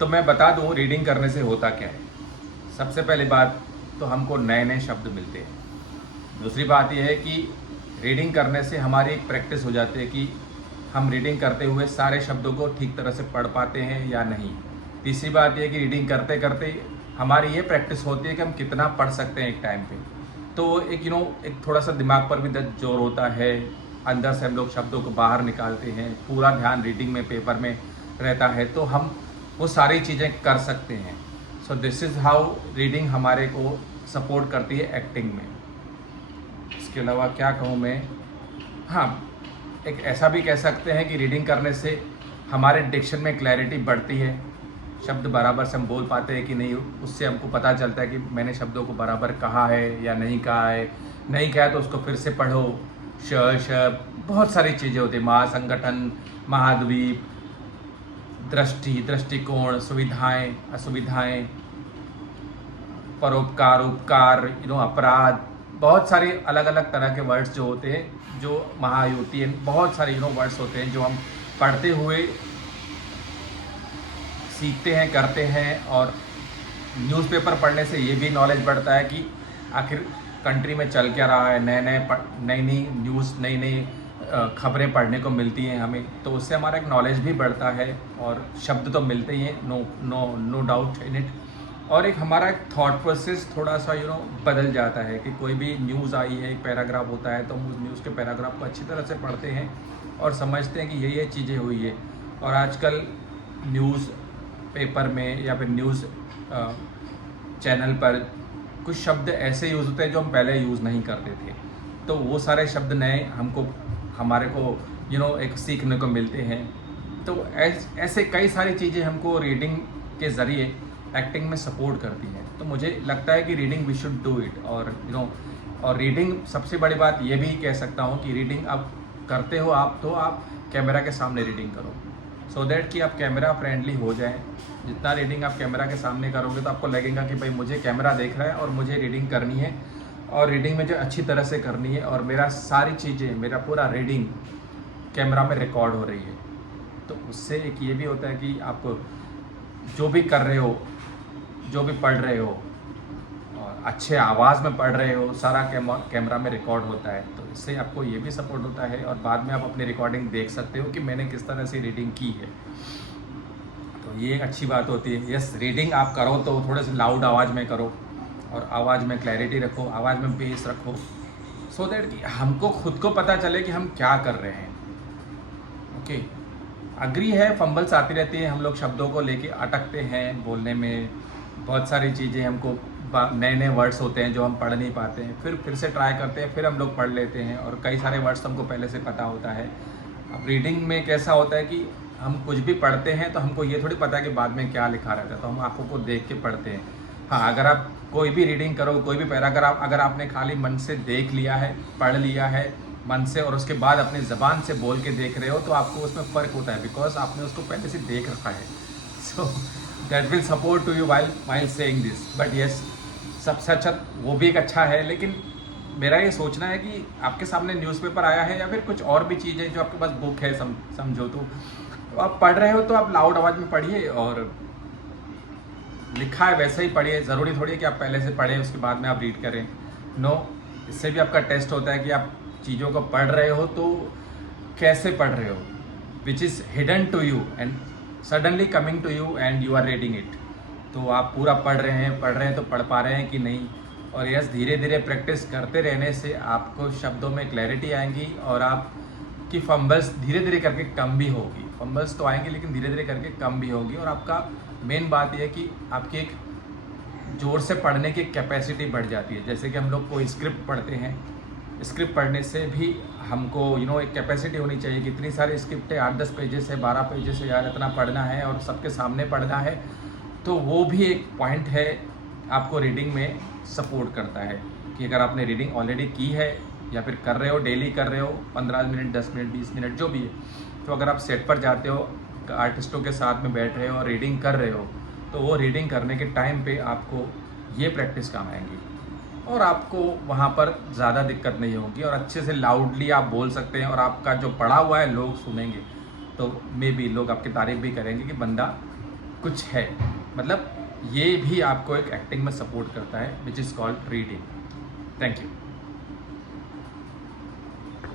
तो मैं बता दूं रीडिंग करने से होता क्या है। सबसे पहली बात तो हमको नए नए शब्द मिलते हैं। दूसरी बात यह है कि रीडिंग करने से हमारी एक प्रैक्टिस हो जाती है कि हम रीडिंग करते हुए सारे शब्दों को ठीक तरह से पढ़ पाते हैं या नहीं। तीसरी बात यह है कि रीडिंग करते करते हमारी ये प्रैक्टिस होती है कि हम कितना पढ़ सकते हैं एक टाइम पे। तो एक एक थोड़ा सा दिमाग पर भी जोर होता है, अंदर से हम लोग शब्दों को बाहर निकालते हैं, पूरा ध्यान रीडिंग में पेपर में रहता है, तो हम वो सारी चीज़ें कर सकते हैं। So this is how reading हमारे को सपोर्ट करती है एक्टिंग में। इसके अलावा क्या कहूँ मैं, हाँ, एक ऐसा भी कह सकते हैं कि रीडिंग करने से हमारे डिक्शन में क्लैरिटी बढ़ती है। शब्द बराबर से हम बोल पाते हैं कि नहीं, उससे हमको पता चलता है कि मैंने शब्दों को बराबर कहा है या नहीं कहा है। नहीं कहा तो उसको फिर से पढ़ो। बहुत सारी चीज़ें होती हैं, महासंगठन, महाद्वीप, दृष्टि, दृष्टिकोण, सुविधाएं, असुविधाएं, परोपकार, उपकार, अपराध, बहुत सारे अलग अलग तरह के वर्ड्स जो होते हैं, जो महायुति, बहुत सारे वर्ड्स होते हैं जो हम पढ़ते हुए सीखते हैं, करते हैं। और न्यूज़पेपर पढ़ने से ये भी नॉलेज बढ़ता है कि आखिर कंट्री में चल क्या रहा है, नई नई न्यूज़, नई नई खबरें पढ़ने को मिलती हैं हमें, तो उससे हमारा एक नॉलेज भी बढ़ता है और शब्द तो मिलते ही हैं, नो डाउट इन इट। और एक हमारा एक थॉट प्रोसेस थोड़ा सा बदल जाता है कि कोई भी न्यूज़ आई है, एक पैराग्राफ होता है, तो हम उस न्यूज़ के पैराग्राफ को अच्छी तरह से पढ़ते हैं और समझते हैं कि ये चीज़ें हुई है। और आजकल न्यूज़ पेपर में या फिर न्यूज़ चैनल पर कुछ शब्द ऐसे यूज़ होते हैं जो हम पहले यूज़ नहीं करते थे, तो वो सारे शब्द नए हमारे को एक सीखने को मिलते हैं। तो ऐसे कई सारी चीज़ें हमको रीडिंग के ज़रिए एक्टिंग में सपोर्ट करती हैं। तो मुझे लगता है कि reading we should do it. और रीडिंग, सबसे बड़ी बात ये भी कह सकता हूँ कि रीडिंग आप करते हो तो आप कैमरा के सामने रीडिंग करो, सो दैट कि आप कैमरा फ्रेंडली हो जाएं। जितना रीडिंग आप कैमरा के सामने करोगे तो आपको लगेगा कि भाई मुझे कैमरा देख रहा है और मुझे रीडिंग करनी है, और रीडिंग में जो अच्छी तरह से करनी है, और मेरा सारी चीज़ें, मेरा पूरा रीडिंग कैमरा में रिकॉर्ड हो रही है। तो उससे एक ये भी होता है कि आप जो भी कर रहे हो, जो भी पढ़ रहे हो, और अच्छे आवाज़ में पढ़ रहे हो, सारा कैमरा में रिकॉर्ड होता है। तो इससे आपको ये भी सपोर्ट होता है, और बाद में आप अपनी रिकॉर्डिंग देख सकते हो कि मैंने किस तरह से रीडिंग की है। तो ये एक अच्छी बात होती है। यस, रीडिंग आप करो तो थोड़े से लाउड आवाज़ में करो, और आवाज़ में क्लैरिटी रखो, आवाज़ में बेस रखो, सो दैट कि हमको खुद को पता चले कि हम क्या कर रहे हैं। ओके, अग्री है, फंबल्स आती रहती है, हम लोग शब्दों को लेके अटकते हैं बोलने में, बहुत सारी चीज़ें हमको नए नए वर्ड्स होते हैं जो हम पढ़ नहीं पाते हैं, फिर से ट्राई करते हैं, फिर हम लोग पढ़ लेते हैं, और कई सारे वर्ड्स हमको पहले से पता होता है। अब रीडिंग में कैसा होता है कि हम कुछ भी पढ़ते हैं तो हमको ये थोड़ी पता है कि बाद में क्या लिखा रहता है, तो हम आंखों को देख के पढ़ते हैं। हाँ, अगर आप कोई भी रीडिंग करो, कोई भी पैराग्राफ अगर आपने खाली मन से देख लिया है, पढ़ लिया है मन से, और उसके बाद अपनी ज़बान से बोल के देख रहे हो, तो आपको उसमें फ़र्क होता है, बिकॉज आपने उसको पहले से देख रखा है। So that will support to you while saying this. But yes, सबसे अच्छा वो भी एक अच्छा है, लेकिन मेरा ये सोचना है कि आपके सामने न्यूज़पेपर आया है या फिर कुछ और भी चीज़ें जो आपके पास बुक है, समझो तो आप पढ़ रहे हो तो आप लाउड आवाज़ में पढ़िए, और लिखा है वैसे ही पढ़िए। ज़रूरी थोड़ी है कि आप पहले से पढ़ें उसके बाद में आप रीड करें। नो, इससे भी आपका टेस्ट होता है कि आप चीज़ों को पढ़ रहे हो तो कैसे पढ़ रहे हो, which is hidden to you and suddenly coming to you and you are reading it. तो आप पूरा पढ़ रहे हैं तो पढ़ पा रहे हैं कि नहीं। और यस, धीरे धीरे प्रैक्टिस करते रहने से आपको शब्दों में क्लैरिटी आएंगी, और आपकी फंबल्स धीरे धीरे करके कम भी होगी। फंबल्स तो आएंगी लेकिन धीरे धीरे करके कम भी होगी, और आपका मेन बात यह है कि आपकी एक ज़ोर से पढ़ने की कैपेसिटी बढ़ जाती है। जैसे कि हम लोग कोई स्क्रिप्ट पढ़ते हैं, स्क्रिप्ट पढ़ने से भी हमको एक कैपेसिटी होनी चाहिए कि इतनी सारी स्क्रिप्ट है, 8-10 पेजेस है, 12 पेजेस है, यार इतना पढ़ना है और सबके सामने पढ़ना है। तो वो भी एक पॉइंट है, आपको रीडिंग में सपोर्ट करता है कि अगर आपने रीडिंग ऑलरेडी की है या फिर कर रहे हो, डेली कर रहे हो, 15 मिनट, 10 मिनट, 20 मिनट, जो भी है, तो अगर आप सेट पर जाते हो, आर्टिस्टों के साथ में बैठ रहे हो और रीडिंग कर रहे हो, तो वो रीडिंग करने के टाइम पे आपको ये प्रैक्टिस काम आएंगी, और आपको वहाँ पर ज़्यादा दिक्कत नहीं होगी, और अच्छे से लाउडली आप बोल सकते हैं, और आपका जो पढ़ा हुआ है लोग सुनेंगे, तो मे बी लोग आपकी तारीफ़ भी करेंगे कि बंदा कुछ है, मतलब ये भी आपको एक एक्टिंग में सपोर्ट करता है, which is called reading. Thank you.